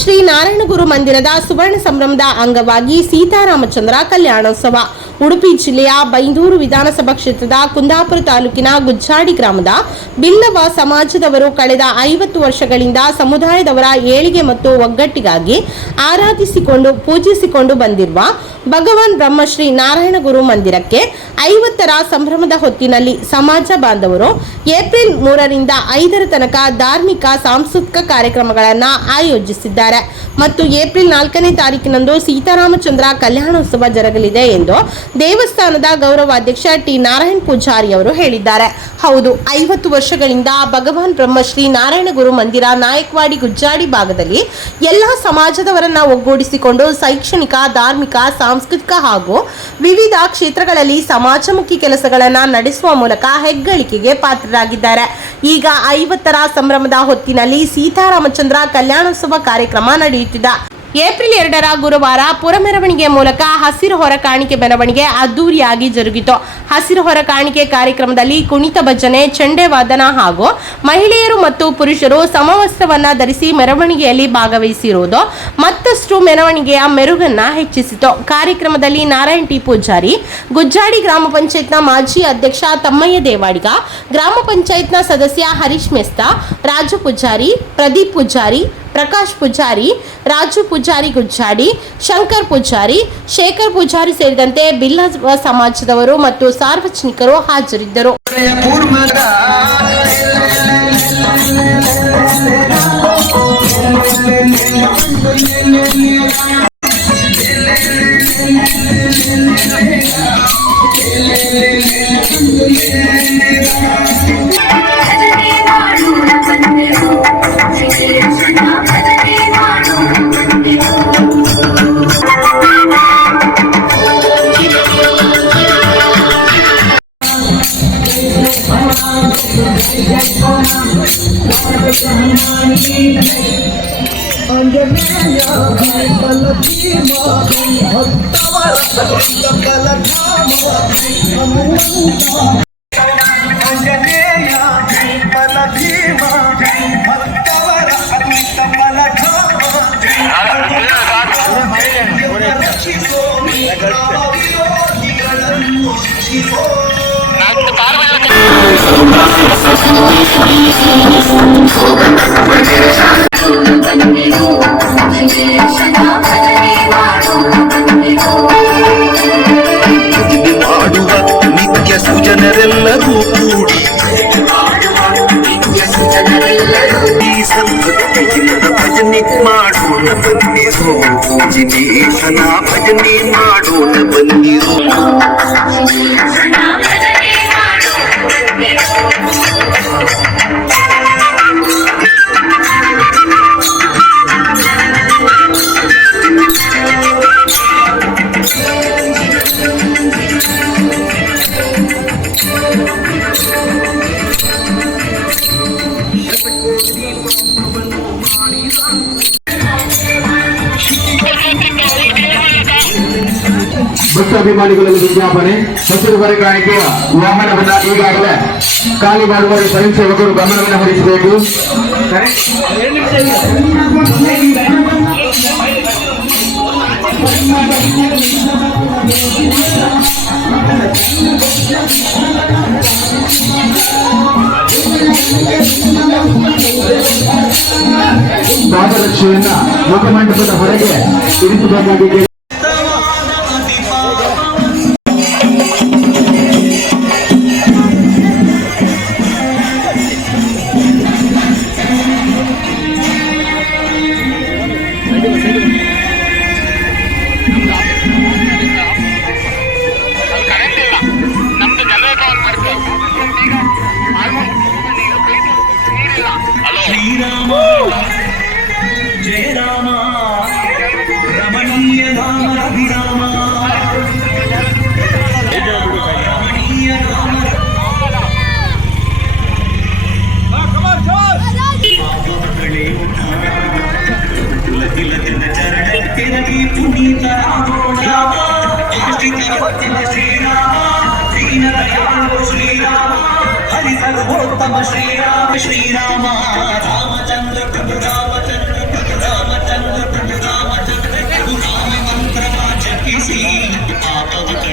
ಶ್ರೀ ನಾರಾಯಣಗುರು ಮಂದಿರದ ಸುವರ್ಣ ಸಂಭ್ರಮದ ಅಂಗವಾಗಿ ಸೀತಾರಾಮಚಂದ್ರ ಕಲ್ಯಾಣೋತ್ಸವ ಉಡುಪಿ ಜಿಲ್ಲೆಯ ಬೈಂದೂರು ವಿಧಾನಸಭಾ ಕ್ಷೇತ್ರದ ಕುಂದಾಪುರ ತಾಲೂಕಿನ ಗುಜ್ಜಾಡಿ ಗ್ರಾಮದ ಬಿಲ್ಲವ ಸಮಾಜದವರು ಕಳೆದ 50 ವರ್ಷಗಳಿಂದ ಸಮುದಾಯದವರ ಏಳಿಗೆ ಮತ್ತು ಒಗ್ಗಟ್ಟಿಗಾಗಿ ಆರಾಧಿಸಿಕೊಂಡು ಪೂಜಿಸಿಕೊಂಡು ಬಂದಿರುವ ಭಗವಾನ್ ಬ್ರಹ್ಮಶ್ರೀ ನಾರಾಯಣಗುರು ಮಂದಿರಕ್ಕೆ 50ರ ಸಂಭ್ರಮದ ಹೊತ್ತಿನಲ್ಲಿ ಸಮಾಜ ಬಾಂಧವರು ಏಪ್ರಿಲ್ 3ರಿಂದ 5ರ ತನಕ ಧಾರ್ಮಿಕ ಸಾಂಸ್ಕೃತಿಕ ಕಾರ್ಯಕ್ರಮಗಳನ್ನು ಆಯೋಜಿಸಿದ್ದಾರೆ ಮತ್ತು ಏಪ್ರಿಲ್ 4ನೇ ತಾರೀಕಿನಂದು ಸೀತಾರಾಮಚಂದ್ರ ಕಲ್ಯಾಣೋತ್ಸವ ಜರುಗಲಿದೆ ಎಂದು ದೇವಸ್ಥಾನದ ಗೌರವಾಧ್ಯಕ್ಷ ಟಿ ನಾರಾಯಣ್ ಪೂಜಾರಿ ಅವರು ಹೇಳಿದ್ದಾರೆ. ಹೌದು, 50 ವರ್ಷಗಳಿಂದ ಭಗವಾನ್ ಬ್ರಹ್ಮಶ್ರೀ ನಾರಾಯಣಗುರು ಮಂದಿರ ನಾಯಕ್ವಾಡಿ ಗುಜ್ಜಾಡಿ ಭಾಗದಲ್ಲಿ ಎಲ್ಲಾ ಸಮಾಜದವರನ್ನ ಒಗ್ಗೂಡಿಸಿಕೊಂಡು ಶೈಕ್ಷಣಿಕ, ಧಾರ್ಮಿಕ, ಸಾಂಸ್ಕೃತಿಕ ಹಾಗೂ ವಿವಿಧ ಕ್ಷೇತ್ರಗಳಲ್ಲಿ ಸಮಾಜಮುಖಿ ಕೆಲಸಗಳನ್ನು ನಡೆಸುವ ಮೂಲಕ ಹೆಗ್ಗಳಿಕೆಗೆ ಪಾತ್ರರಾಗಿದ್ದಾರೆ. ಈಗ 50ರ ಸಂಭ್ರಮದ ಹೊತ್ತಿನಲ್ಲಿ ಸೀತಾರಾಮಚಂದ್ರ ಕಲ್ಯಾಣೋತ್ಸವ ಕಾರ್ಯಕ್ರಮ ನಡೆಯುತ್ತಿದೆ. ಏಪ್ರಿಲ್ 2ರ ಗುರುವಾರ ಪುರ ಮೆರವಣಿಗೆ ಮೂಲಕ ಹಸಿರು ಹೊರ ಕಾಣಿಕೆ ಮೆರವಣಿಗೆ ಅದ್ದೂರಿಯಾಗಿ ಜರುಗಿತು. ಹಸಿರು ಹೊರ ಕಾಣಿಕೆ ಕಾರ್ಯಕ್ರಮದಲ್ಲಿ ಕುಣಿತ ಭಜನೆ, ಚೆಂಡೆ ವಾದನ ಹಾಗೂ ಮಹಿಳೆಯರು ಮತ್ತು ಪುರುಷರು ಸಮವಸ್ತ್ರವನ್ನ ಧರಿಸಿ ಮೆರವಣಿಗೆಯಲ್ಲಿ ಭಾಗವಹಿಸಿರುವುದು ಮತ್ತಷ್ಟು ಮೆರವಣಿಗೆಯ ಮೆರುಗನ್ನ ಹೆಚ್ಚಿಸಿತು. ಕಾರ್ಯಕ್ರಮದಲ್ಲಿ ನಾರಾಯಣ್ ಟಿ ಪೂಜಾರಿ, ಗುಜ್ಜಾಡಿ ಗ್ರಾಮ ಪಂಚಾಯತ್ನ ಮಾಜಿ ಅಧ್ಯಕ್ಷ ತಮ್ಮಯ್ಯ ದೇವಾಡಿಗ, ಗ್ರಾಮ ಪಂಚಾಯತ್ನ ಸದಸ್ಯ ಹರೀಶ್ ಮೆಸ್ತಾ, ರಾಜು ಪೂಜಾರಿ, ಪ್ರದೀಪ್ ಪೂಜಾರಿ, ಪ್ರಕಾಶ್ ಪೂಜಾರಿ, ರಾಜು ಪೂಜಾರಿ ಗುಜ್ಜಾಡಿ, ಶಂಕರ್ ಪೂಜಾರಿ, ಶೇಖರ್ ಪೂಜಾರಿ ಸೇರಿದಂತೆ ಬಿಲ್ಲವ ಸಮಾಜದವರು ಮತ್ತು ಸಾರ್ವಜನಿಕರು ಹಾಜರಿದ್ದರು. ನಿತ್ಯ ಸುಜನರೆಲ್ಲರೂ ಕೂಡಿ ಈ ಸಂಭ್ರಮದ ಭಜನೆ ಮಾಡೋಣ ಬನ್ನಿರೋ, ಜಿನೇಶನ ಭಜನೆ ಮಾಡೋಣ ಬನ್ನಿರೋ. ಭಕ್ತಾಭಿಮಾನಿಗಳಲ್ಲಿ ವಿಜ್ಞಾಪನೆ. ಹಸಿರು ಹೊರೆ ಕಾಣಿಕೆಯ ವಾಹನವನ್ನ ಈಗಾಗಲೇ ಖಾಲಿ ಮಾಡುವ ಸ್ವಯಂ ಸೇವಕರು ಗಮನವನ್ನು ಹರಿಸಬೇಕು. ಪಾದರಕ್ಷೆಯನ್ನ ಮುಖಮಂಟಪದ ಹೊರಗೆ ಇರಿಸಬೇಕಾಗಿದೆ. ಶ್ರೀರಾಮ ಜಯ ರಾಮ, ರಮಣೀಯ ರಾಮ ರವಿರಾಮ, ರಮಣೀಯ ರಾಮ ತಿಲತಿಲತಿನ ಚರಣಕ್ಕೆ ನಗಿ ಪುನೀತರಾಗೋಣ. ಶ್ರೀರಾಮ ದೀನದಯಾಳು ಶ್ರೀರಾಮ, ಹರಿ ಸರ್ವೋತ್ತಮ ಶ್ರೀರಾಮ ಶ್ರೀರಾಮ, ರಾಮಚಂದ್ರ ಪ್ರಭು ರಾಮಚಂದ್ರ ಪ್ರಭು ರಾಮಚಂದ್ರ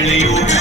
ನೆಲೆಯು